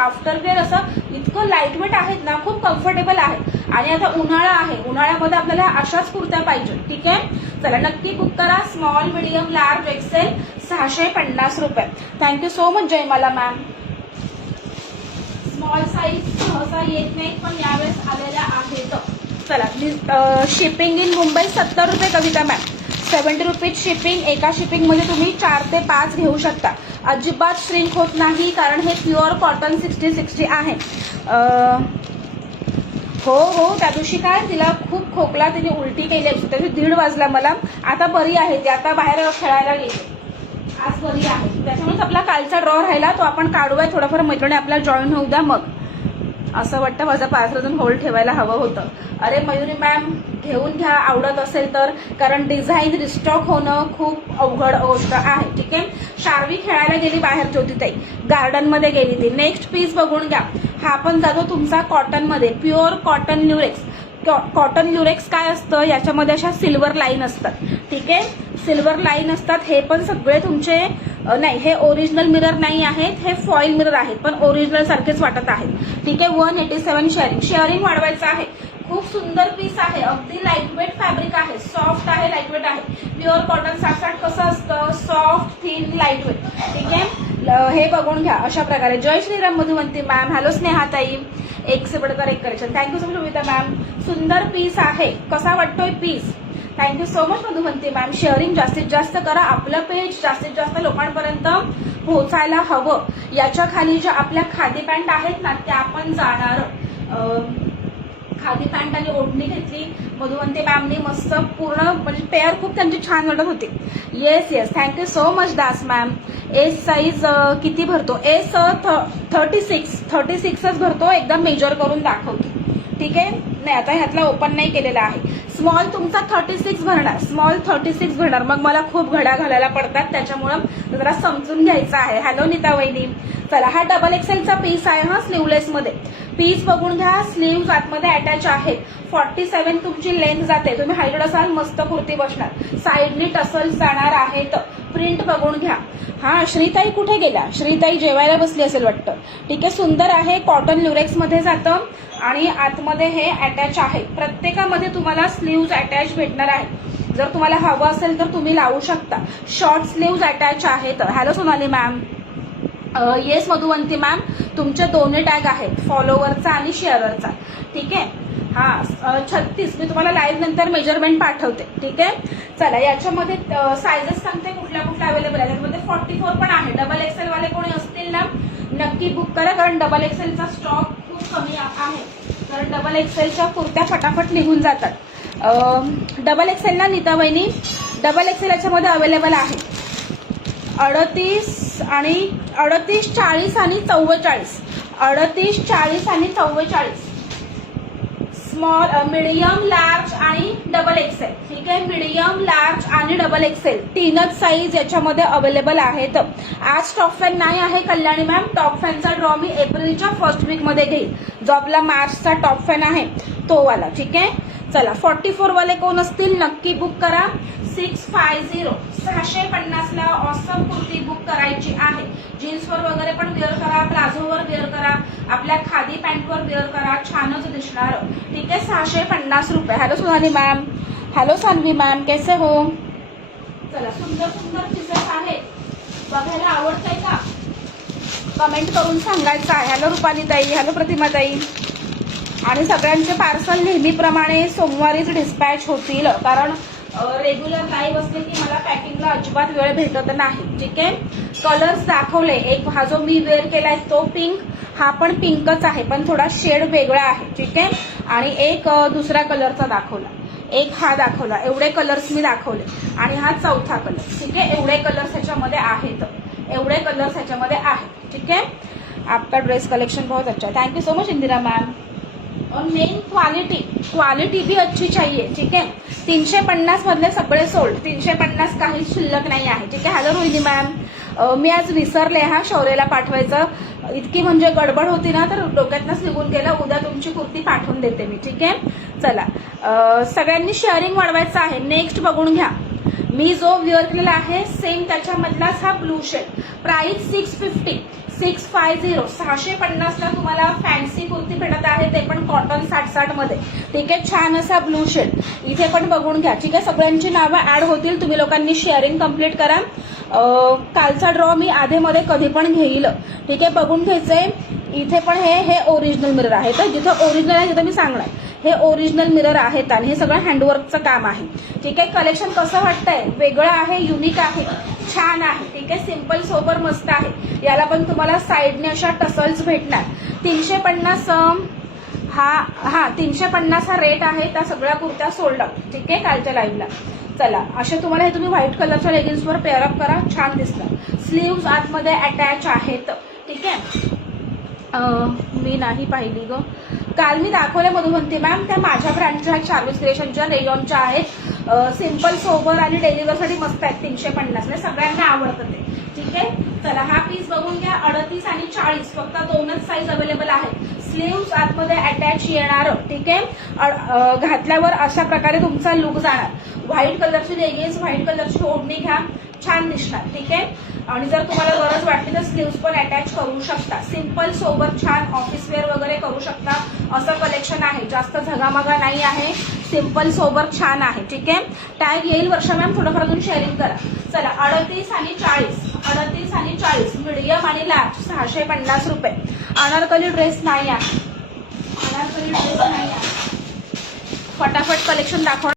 आफ्टरवेअर असं इतकं लाईटवेट आहेत ना, खूप कम्फर्टेबल आहे. आणि आता उन्हाळा आहे, उन्हाळ्यामध्ये आपल्याला अशाच कुर्त्या पाहिजे. ठीक आहे, चला नक्की बुक करा. स्मॉल, मिडियम, लार्ज, एक्सेल 650 रुपये. Thank you so much Jayamala ma'am. Small size सहसा येत नाही, पण यावेळेस आलेल्या आहेत. चला, शिपिंग इन मुंबई 70 रुपये कविता मॅम. 70 rupees shipping. एका शिपिंग मध्ये तुम्ही 4 ते 5 घेऊ शकता. अजिबात श्रिंक होत नाही, कारण हे प्युअर कॉटन 60-60 आहे. हो हो, त्या दिवशी काय तिला खूप खोकला, तिने उलटी केली. त्याची 1:30 वाजला मला. आता बरी आहे ती, आता बाहेर खेळायला गेली, आज बरी आहे. त्याच्यामुळेच आपला कालचा ड्रॉ राहिला तो आपण काढूया. थोडाफार मैत्रिणी आपल्याला जॉईन होऊ द्या. मग असं वाटतं माझा पार्सलतून होल्ड ठेवायला हवं होतं. अरे मयुरी मॅम, घेऊन घ्या आवडत असेल तर, कारण डिझाईन रिस्टॉक होणं खूप अवघड गोष्ट आहे. ठीक आहे, शार्वी खेळायला गेली बाहेर, ज्योतिताई गार्डन मध्ये गेली ती. नेक्स्ट पीस बघून घ्या. हा पण जातो तुमचा कॉटन मध्ये, प्युअर कॉटन ल्युरेक्स. कॉटन ल्युरेक्स काय असतं, याच्यामध्ये अशा सिल्वर लाईन असतात. ठीक आहे, सिल्वर लाईन असतात. हे पण सगळे तुमचे नाही, हे ओरिजिनल मिरर नाही आहेत, हे फॉईल मिरर आहेत, पण ओरिजिनल सारखेच वाटत आहेत. ठीक आहे, 187 शेअरिंग वाढवायचं आहे. खूप सुंदर पीस आहे, अगदी लाईटवेट फॅब्रिक आहे, सॉफ्ट आहे, लाईटवेट आहे. प्युअर कॉटन 60 कसं असतं, सॉफ्ट, थिन, लाईटवेट. ठीक आहे, हे बघून घ्या अशा प्रकारे. जय श्रीराम मधुवंती मॅम. हॅलो स्नेहाताई. एक से बढ़कर एक collection. Thank you so much Kavita ma'am. सुंदर पीस आहे. कसा वाटतोय piece? Thank you so much Madhuvanti ma'am. Sharing जास्तीत जास्त करा, आपलं पेज जास्तीत जास्त लोकांपर्यंत पोहोचायला हवं. याच्या खाली ज्या आपल्या खादी पॅन्ट आहेत ना, त्या पण जाणार. खादी पॅन्ट आणि ओढणी घेतली मधुवंती मॅमनी, मस्त पूर्ण, म्हणजे पेअर खूप त्यांची छान वाटत होती. Yes yes, thank you so much Das ma'am. S size किती भरतो? एस 36च भरतो. एकदम मेजर करून दाखवतो. ठीक आहे, नाही आता ह्यातला ओपन नाही केलेला आहे. स्मॉल तुमचा 36 भरणार, स्मॉल 36 भरणार. मग मला खूप घड्या घालायला पडतात, त्याच्यामुळं जरा समजून घ्यायचं आहे. हॅलो नीता वहिनी. चला, हा डबल एक्सेलचा पीस आहे. हा स्लीवलेस मध्ये पीस बघून घ्या. स्लीव्ह आतमध्ये अटॅच आहेत. 47 तुमची लेंथ जाते. तुम्ही हायटेड असाल, मस्त कुर्ती बसणार. साईडनी टसल्स जाणार आहेत. प्रिंट बघून घ्या. हा, श्रीताई कुठे गेल्या? श्रीताई जेवायला बसली असेल वाटतं. ठीक आहे, सुंदर आहे. कॉटन ल्युरेक्स मध्ये जातं आणि आतमध्ये हे अटॅच आहे. प्रत्येकामध्ये तुम्हाला स्लीव्ज अटॅच भेटणार आहे. जर तुम्हाला हवं असेल तर तुम्ही लावू शकता. शॉर्ट स्लीव्ज अटॅच आहेत. Hello Sonali ma'am. Yes Madhuvanti ma'am, तुमचे दोन्ही टॅग आहेत, फॉलोवरचा आणि शेअररचा. ठीक आहे, हा 36. मी तुम्हाला लाईव्ह नंतर मेजरमेंट पाठवते. ठीक आहे, चला याच्यामध्ये सायझेस सांगते कुठल्या कुठल्या अवेलेबल आहे. त्यामध्ये 44 पण आहे. डबल एक्सेल वाले कोणी असतील ना, नक्की बुक करा, कारण डबल एक्सेलचा स्टॉक खूप कमी आहे. कारण डबल एक्सेलच्या कुर्त्या फटाफट निघून जातात. डबल एक्सेल ना नीता वहिनी, डबल एक्सेल याच्यामध्ये अवेलेबल आहे. 38, 40 आणि 44. 38, 40 आणि 44. स्मॉल, मिडियम, लार्ज आणि डबल एक्सेल. ठीक आहे, मिडियम, लार्ज आणि डबल एक्सेल 3च साईज याच्यामध्ये अवेलेबल आहेत. आज टॉप फॅन नाही आहे कल्याणी मॅम. टॉप फॅनचा ड्रॉ मी एप्रिलच्या फर्स्ट वीक मध्ये घेईल, जो आपला मार्चचा टॉप फॅन आहे तो वाला. ठीक आहे, चला 44 वाले कोण असतील नक्की बुक करा. 650 650 ला ऑसम कुर्ती बुक करायची आहे. जीन्सवर वगैरे पण वेअर करा, प्लाझोवर वेअर करा, आपल्या खादी पॅन्टवर वेअर करा, छानच दिसणार. ठीक आहे, 650 रुपये. Hello Sonali ma'am. Hello Sanvi ma'am, कैसे हो? चला, सुंदर सुंदर पीसेस आहेत. बघायला आवडतंय का? कमेंट करून सांगायचं आहे. हॅलो रुपाली ताई. हॅलो प्रतिमा ताई. आणि सगळ्यांचे पार्सल नेहमीप्रमाणे सोमवारीच डिस्पॅच होतील, कारण रेग्युलर लाईव्ह असले की मला पॅकिंगला अजिबात वेळ भेटत नाही. ठीक आहे, कलर्स दाखवले. एक हा जो मी वेअर केलाय तो पिंक, हा पण पिंकच आहे पण थोडा शेड वेगळा आहे. ठीक आहे, आणि एक दुसऱ्या कलरचा दाखवला, एक हा दाखवला. एवढे कलर्स मी दाखवले आणि हा चौथा कलर. ठीक आहे, एवढे कलर्स ह्याच्यामध्ये आहेत, एवढे कलर्स ह्याच्यामध्ये आहेत. ठीक है, आपका ड्रेस कलेक्शन बहुत अच्छा है. Thank you so much Indira ma'am. और मेन क्वालिटी भी अच्छी चाहिए. ठीक है, 350 मधले सगळे सोल्ड. 350 काही शिल्लक नाही आहे. ठीक आहे. Hello Rohini ma'am. मी आज विसरले हा शौर्यला पाठवायचं. इतकी म्हणजे गडबड होती ना, तर डोक्यातनच निघून गेलं. उद्या तुमची कुर्ती पाठवून देते मी. ठीक आहे, चला सगळ्यांनी शेअरिंग वाढवायचं आहे. नेक्स्ट बघून घ्या. मी जो वेअर केलेला आहे सेम त्याच्यामधलाच हा ब्लू शेड. प्राइस 650. 650 650 ला तुम्हाला फॅन्सी कुर्ती भेटत आहे, ते पण कॉटन 60-60 मध्ये. ठीक आहे, छान असा ब्लू शेड. इथे पण बघून घ्या. ठीक आहे, सगळ्यांची नावं ऍड होतील. तुम्ही लोकांनी शेअरिंग कम्प्लीट करा. कालचा ड्रॉ मी आधेमध्ये कधी पण घेईल. ठीक आहे, बघून घ्यायचंय. इथे पण हे ओरिजिनल मिरर आहे. तर जिथं ओरिजिनल आहे तिथं मी सांगणार हे ओरिजिनल मिरर आहेत आणि हे सगळं हँडवर्कचं काम आहे. ठीक आहे, कलेक्शन कसं वाटतंय? वेगळं आहे, युनिक आहे, छान आहे. ठीक आहे, सिंपल सोबर मस्त आहे. याला पण तुम्हाला साईडने अशा टसल्स भेटणार. 350 हा 350 हा रेट आहे. त्या सगळ्या कुर्त्या सोल्ड आउट. ठीक आहे, कालच्या लाईव्हला. चला, असे तुम्हाला हे तुम्ही व्हाईट कलरच्या लेगिन्सवर पेअरअप करा, छान दिसणार. स्लीव्ज आतमध्ये अटॅच आहेत. ठीक आहे, मी नाही पाहिली ग, काल मी दाखवले मधुवंती मॅम, त्या माझ्या ब्रँडच्या आहेत, चार्विस क्रिएशनच्या रेयॉनच्या आहेत. सिंपल सोबर आणि डेलिव्हरसाठी मस्त आहेत. 350 सगळ्यांना आवडतं ते. ठीक आहे, चला हा पीस बघून घ्या. 38 आणि 40 फक्त दोनच साईज अवेलेबल आहेत. स्लीव्स आतमध्ये अटॅच येणार. ठीक आहे, घातल्यावर अशा प्रकारे तुमचा लुक जाणार. व्हाईट कलरची लेगिन्स, व्हाईट कलरची ओढणी घ्या, छान दिसणार. ठीक आहे, आणि जर तुम्हाला गरज वाटली तर स्लीव्स पण अटॅच करू शकता. सिंपल सोबत छान ऑफिस वेअर वगैरे करू शकता असं कलेक्शन आहे. जास्त झगामगा नाही आहे, सिंपल सोबत छान आहे. ठीक आहे, टॅग येईल वर्षा मॅम, थोडंफार अजून शेअरिंग करा. चला, 38 आणि 40 मीडियम आणि लार्ज 650 रुपये. अनारकली ड्रेस नाही आहे, अनारकली ड्रेस नाही आहे. फटाफट कलेक्शन दाखवा.